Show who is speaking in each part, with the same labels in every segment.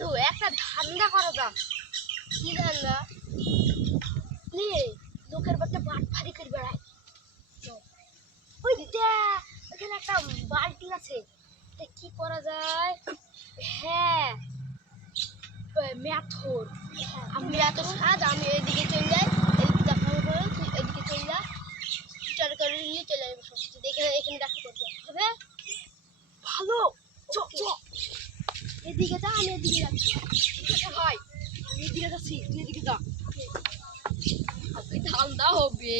Speaker 1: বন্ধু, একটা ধান্দা করা যাক কি ধান্দা? নে লোকের বাড়িতে বাট ফারি করে বেড়ায়। ওই দেখ ওখানে একটা বালতি আছে। কি করা যায়? হ্যাঁ ম্যাথর। আমি এত সাজ আমি এদিকে চলে যাই, এদিকে দেখা তুই এদিকে চলে যা। নিয়ে চলে যাব সব কিছু দেখে এখানে দেখা করব হবে ভালো চ চ এদিকে যা আমি এদিকে যাচ্ছি। আছে ভাই আমি এদিকে যাচ্ছি তুই এদিকে যা ঠান্ডা হবে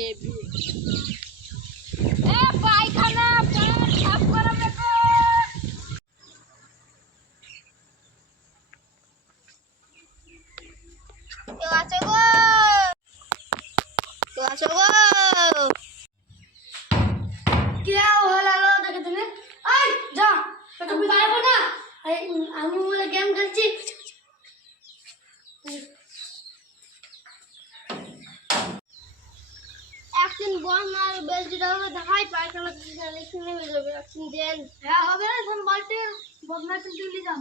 Speaker 1: পায়খানা সাফ করা কেউ
Speaker 2: হলো? দেখে তুমি? এই যা। তুমি এই, আমি বলে গেম খেলছি।
Speaker 1: একদিন বন্যার বেলজিটা হবে দেখাই পায়খানা নেমে যাবে একদিন দেন।
Speaker 2: হ্যাঁ হবে না বালতি তুলে তুলি যান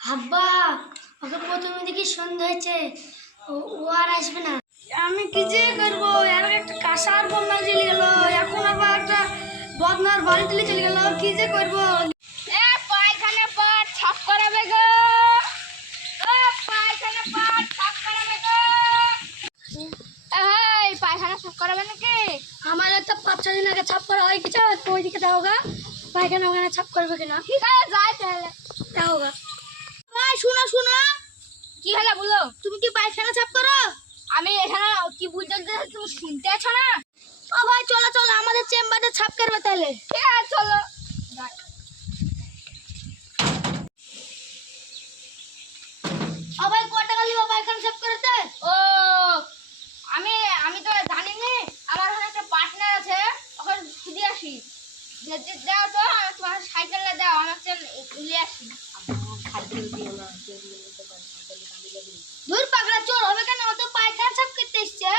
Speaker 2: হাব্বা ওকে প্রথমে দেখি সন্ধ্যা হয়েছে। ও- আর আসবে না। আমি কি যে করব? আর একটা কাঁসার বন্যা চলে গেল এখন আবার একটা বদনার বাড়ি তুলে চলে গেল কি যে করব?
Speaker 1: এ পায়খানা পাট ছাপ করাবে গো। পায়খানা পাট ছাপ করাবে গো। এই পায়খানা ছাপ করাবে নাকি?
Speaker 2: আমার একটা পাঁচ ছ দিন আগে ছাপ করা হয় কিছু ওই দিকে দাও গা পায়খানা ওখানে ছাপ করবে কিনা।
Speaker 1: ঠিক আছে যাই তাহলে।
Speaker 2: দাও গা।
Speaker 1: শুনো শুনো। কি হলো বলো? তুমি কি পায়খানা ছাপ করো? আমি এখানে কি বলতে তুমি শুনতে আছো না?
Speaker 2: ও ভাই, চলো চলো, আমাদের চেম্বারে ছাপ করবে তাহলে।
Speaker 1: ঠিক আছে, চলো।
Speaker 2: ও ভাই করতে?
Speaker 1: ও, আমি আমি তো জানি নি আমার ওখানে একটা পার্টনার আছে। ওখানে আসি। দাও তো তোমার সাইকেলটা দাও, আমার তুলে আসি।
Speaker 2: দূর পাগলা চোর, হবে কেন? তো পায়খানা ছাপ করতে এসছে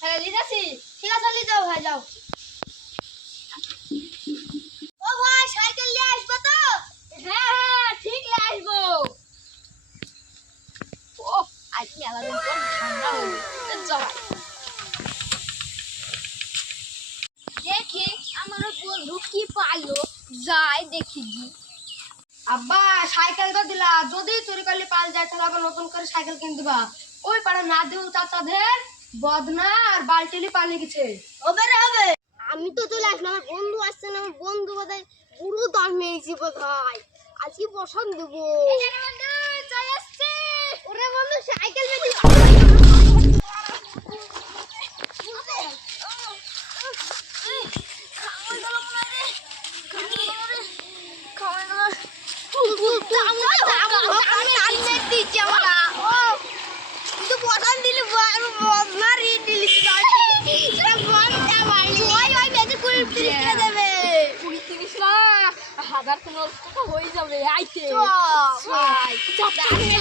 Speaker 1: তাহলে লিখেছি
Speaker 2: ঠিক আছে যাও ভাই যাও। ও ভাই, সাইকেল নিয়ে আসবে তো?
Speaker 1: হ্যাঁ হ্যাঁ ঠিক নিয়ে আসব। ও দেখি আমার বন্ধু কি পারল যাই দেখি। গি
Speaker 2: আব্বা সাইকেল তো দিলা। যদি চুরি করলে পাল যায় তাহলে আবার নতুন করে সাইকেল কিনে দিবা। ওই পাড়া না দেউ চাচাদের বদনা আর বালটিলি পালিয়ে গেছে
Speaker 1: হবে রে হবে। আমি তো চলে আসলাম আমার বন্ধু আসছে না আমার বন্ধু বোধহয় পুরো দাম নিয়েছি বোধ হয় আজকে বসান দেবো চলে আসছে ওরে বন্ধু সাইকেল বেঁধে হাজার পনেরো টাকা হয়ে যাবে আইতে। চাপ। চাপ।